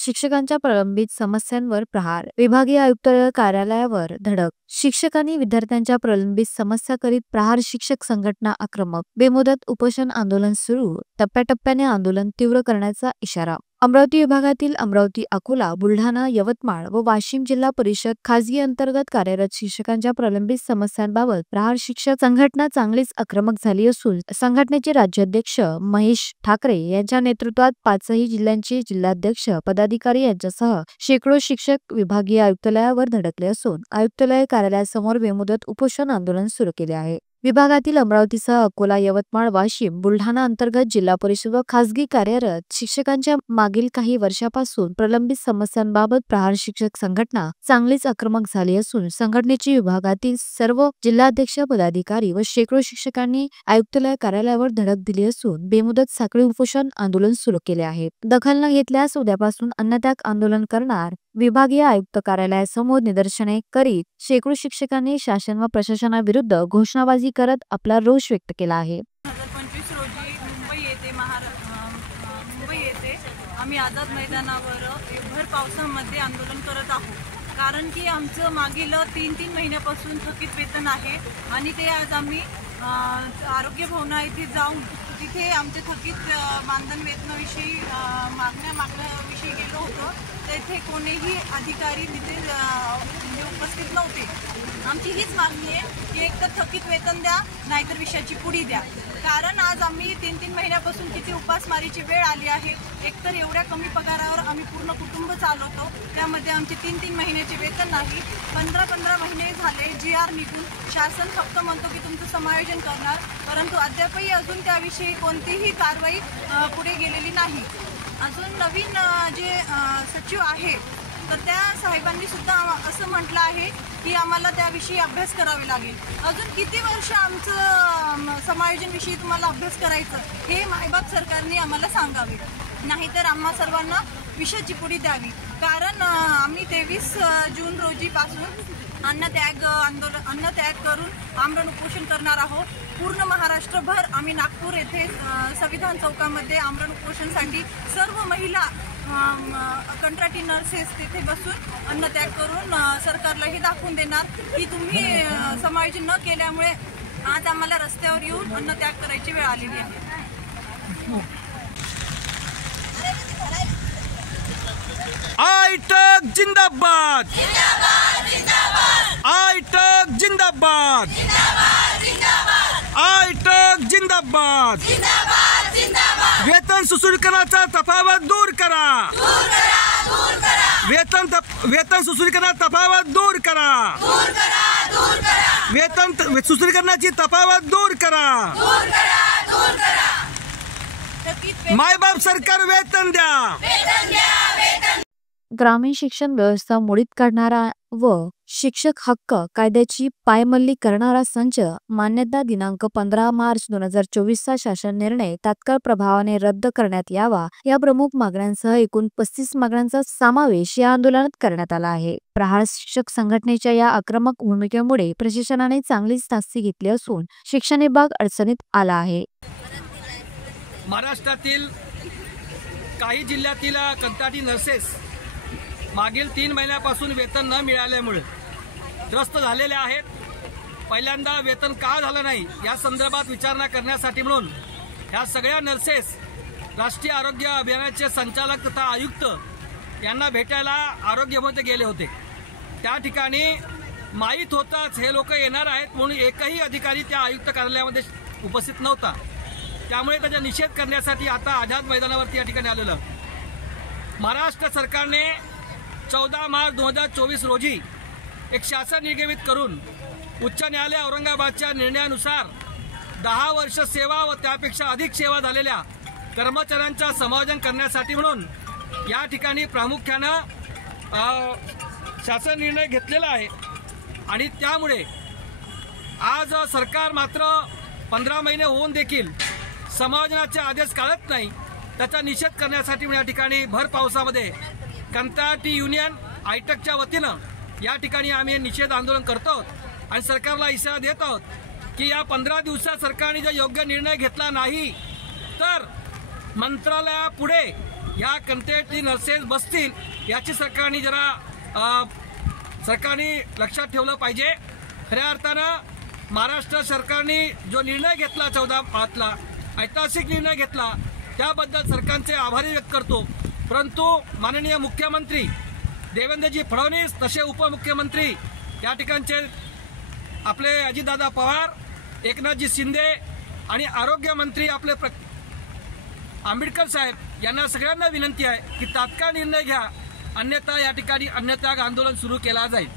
शिक्षकांच्या प्रलंबित समस्यांवर प्रहार, विभागीय आयुक्त कार्यालयावर धडक, शिक्षकांनी विद्यार्थ्यांच्या प्रलंबित समस्या करीत प्रहार, शिक्षक संघटना आक्रमक, बेमुदत उपोषण आंदोलन सुरू, टप्प्याटप्प्याने आंदोलन तीव्र करण्याचा इशारा। अमरावती विभागातील अमरावती, अकोला, बुलढाणा, यवतमाळ व वाशिम जिल्हा परिषद खासगी अंतर्गत कार्यरत शिक्षकांच्या प्रलंबित समस्यांबाबत प्रहार शिक्षक संघटना चांगलीच आक्रमक झाली असून संघटनेचे राज्याध्यक्ष महेश ठाकरे यांच्या नेतृत्वात 5ही जिल्ह्यांचे जिल्हाध्यक्ष, पदाधिकारी यांच्यासह शेकडो शिक्षक विभागीय आयुक्तालयावर धडकले असून आयुक्तालय कार्यालयासमोर बेमुदत उपोषण आंदोलन सुरू केले आहे। विभागातील अमरावतीसह अकोला, यवतमाळ, वाशिम, बुलढाणा अंतर्गत जिल्हा परिषद व खासगी कार्यरत शिक्षकांच्या मागील काही वर्षापासून प्रलंबित समस्यांबाबत प्रहार शिक्षक संघटना चांगलीच आक्रमक झाली असून संघटनेची विभागातील सर्व जिल्हाध्यक्ष, पदाधिकारी व शेकडो शिक्षकांनी आयुक्तालय कार्यालयावर धडक दिली असून बेमुदत साखळी उपोषण आंदोलन सुरू केले आहे। दखल न घेतल्यास उद्यापासून अन्नत्याग आंदोलन करणार। विभागीय आयुक्त कार्यालयासमोर निदर्शने करीत शेकडो शिक्षकांनी शासन व प्रशासनाविरुद्ध घोषणाबाजी करत आपला रोष व्यक्त केला आहे। 2025 रोजी मुंबई येथे आम्ही आझाद मैदानावर भर पावसामध्ये आंदोलन करत आहोत। कारण की आमचं मागील 3 महिन्यापासून थकीत वेतन आहे आणि ते आज आम्ही आरोग्य भवना येथे जाऊन तिथे आमचे थकीत मानधन वेतनाविषयी मागण्याविषयी गेलो होतो। तेथे कोणीही अधिकारी तिथे उपस्थित नव्हते। आमची हीच मागणी आहे की एक तर थकीत वेतन द्या, नाहीतर विषयाची पुडी द्या। कारण आज आम्ही 3 महिन्यापासून किती उपासमारीची वेळ आली आहे। एकतर एवढ्या कमी पगारावर आम्ही पूर्ण कुटुंब चालवतो, त्यामध्ये आमचे 3 महिन्याचे वेतन नाही। 15 महिने झाले GR निघून शासन फक्त म्हणतो की तुमचं समायोजन करणार, परंतु अद्यापही अजून त्याविषयी कोणतीही कारवाई पुढे गेलेली नाही। अजून नवीन जे सचिव आहे तर त्या साहेबांनी सुद्धा असं म्हटलं आहे की आम्हाला त्याविषयी अभ्यास करावे लागेल। अजून किती वर्ष आमचं समायोजन विषयी तुम्हाला अभ्यास करायचं हे मायबाप सरकारने आम्हाला सांगावे, नाहीतर आम्हा सर्वांना विषयाची पुडी द्यावी। कारण आम्ही 23 जून रोजी पासून अन्नत्याग करून आमरण उपोषण करणार आहोत। पूर्ण महाराष्ट्रभर आम्ही नागपूर येथे संविधान चौकामध्ये आमरण उपोषणसाठी सर्व महिला कंत्राटी नर्सेस तिथे बसून अन्नत्याग करून सरकारला हे दाखवून देणार की तुम्ही समायोजन न केल्यामुळे आज आम्हाला रस्त्यावर येऊन अन्नत्याग करायची वेळ आलेली आहे। आयटक जिंदाबाद, आयटक जिंदाबाद, आयटक जिंदाबाद। वेतन सुसूरीकरणाचा तफावत दूर करा, वेतन सुसूरीकरणाचा तफावत दूर करा, वेतन सुसूरीकरणाची तफावत दूर करा। मायबाप सरकार वेतन द्या। ग्रामीण शिक्षण व्यवस्था मोडीत काढणारा व शिक्षक हक्क कायद्याची पायमल्ली करणारा संच मान्यता दिनांक 15 मार्च 2024 चा शासन निर्णय तात्काळ प्रभावाने रद्द करण्यात यावा या प्रमुख मागण्यांसह एकूण 35 मागण्यांचा समावेश या आंदोलनात करण्यात आला आहे। प्रहार शिक्षक संघटनेच्या या आक्रमक भूमिकेमुळे प्रशासनाने चांगलीच धास्ती घेतली असून शिक्षण विभाग अडचणीत आला आहे। महाराष्ट्रातील काही जिल्ह्यातील कंत्राटी नर्सेस मागील 3 महिन्यापासून वेतन न मिळाल्यामुळे त्रस्त झालेले आहेत। पहिल्यांदा वेतन का झालं नाही या संदर्भात विचारणा करण्यासाठी म्हणून ह्या सगळ्या नर्सेस राष्ट्रीय आरोग्य अभियानाचे संचालक तथा आयुक्त यांना भेटायला आरोग्यमध्ये गेले होते। त्या ठिकाणी माहीत होताच हे लोक येणार आहेत म्हणून एकही अधिकारी त्या आयुक्त कार्यालयामध्ये उपस्थित नव्हता। त्यामुळे त्याचा निषेध करण्यासाठी आता आझाद मैदानावरती या ठिकाणी आलेलं। महाराष्ट्र सरकारने 14 मार्च 2024 रोजी एक शासन निर्गमित करून उच्च न्यायालय औरंगाबादच्या निर्णयानुसार 10 वर्ष सेवा व त्यापेक्षा अधिक सेवा झालेल्या कर्मचाऱ्यांचा समायोजन करण्यासाठी म्हणून या ठिकाणी प्रामुख्यानं शासन निर्णय घेतलेला आहे। आणि त्यामुळे आज सरकार मात्र 15 महिने होऊन देखील समायोजनाचे आदेश काढत नाही। त्याचा निषेध करण्यासाठी या ठिकाणी भर पावसामध्ये कंत्राटी युनियन आयटकच्या वतीनं या ठिकाणी आम्ही निषेध आंदोलन करतो आणि सरकारला इशारा देत आहोत की या 15 दिवसात सरकारने जर योग्य निर्णय घेतला नाही तर मंत्रालयापुढे या कंटेटी नर्सेस बसतील याची सरकारने लक्षात ठेवलं पाहिजे। खऱ्या अर्थानं महाराष्ट्र सरकारने जो निर्णय घेतला 14 मार्चला ऐतिहासिक निर्णय घेतला त्याबद्दल सरकारचे आभारी व्यक्त करतो। परंतु माननीय मुख्यमंत्री देवेंद्रजी फडणवीस तसे उपमुख्यमंत्री या ठिकाणचे आपले अजितदादा पवार, एकनाथजी शिंदे आणि आरोग्य मंत्री आपले आंबेडकर साहेब यांना सगळ्यांना विनंती आहे की तात्काळ निर्णय घ्या, अन्यथा या ठिकाणी अन्नत्याग आंदोलन सुरू केला जाईल।